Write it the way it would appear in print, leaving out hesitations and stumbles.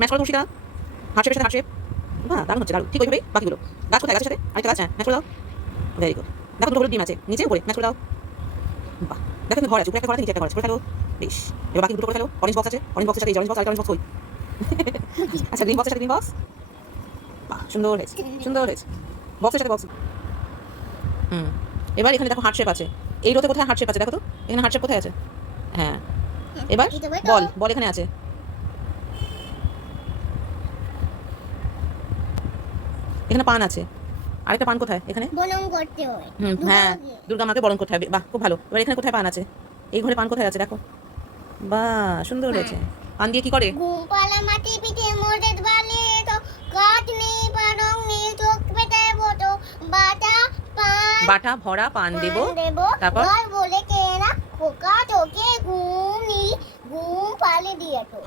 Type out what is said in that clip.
Match করো খুশিটা, heart শেপের সাথে হার্ট শেপ। বাহ, দারুণ হচ্ছে, দারুণ। ঠিক ওইভাবেই বাকিগুলো। গাছ কোথায়? গাছের সাথে আরেকটা গাছ, হ্যাঁ ম্যাচ করে দাও। Very good. দেখো দুটো হলুদ ডিম আছে, নিচে উপরে ম্যাচ করে দাও। বাহ, দেখো তুমি ঘর আছে, উপরে একটা ঘর আছে, নিচে একটা ঘর আছে, করে ফেলো। বেশ, এবার বাকি দুটো করে ফেলো। অরেঞ্জ বক্স আছে, অরেঞ্জ বক্সের সাথে এই অরেঞ্জ বক্স, আরেকটা অরেঞ্জ বক্স কই? আচ্ছা, গ্রিন বক্সের সাথে গ্রিন বক্স। বাহ, সুন্দর হয়েছে, সুন্দর হয়েছে। বক্সের সাথে বক্স। হুম, এবার এখানে দেখো হার্ট শেপ আছে। এই রোতে কোথায় হার্ট শেপ আছে দেখো তো, এখানে হার্ট শেপ কোথায় আছে? হ্যাঁ, এবার বল, বল এখানে আছে। এখানে পান আছে, আরেকটা পান কোথায়? এখানে। বরণ করতে হয়। হ্যাঁ, দুর্গা মাকে বরণ করতে হবে। বাহ, খুব ভালো। এবার এখানে কোথায় পান আছে? এই ঘরে পান কোথায় আছে দেখো। বাহ, সুন্দর হয়েছে। পান দিয়ে কি করে? ঘুমপালা মাটি পিঠে মোড়ে বালে তো কাঠ নেই পারং নেই চোখ পেটে বটো বাটা পান বাটা ভরা পান দেব, তারপর ঘর বলে কেনা খোকা তোকে ঘুম পালে দিয়েছো।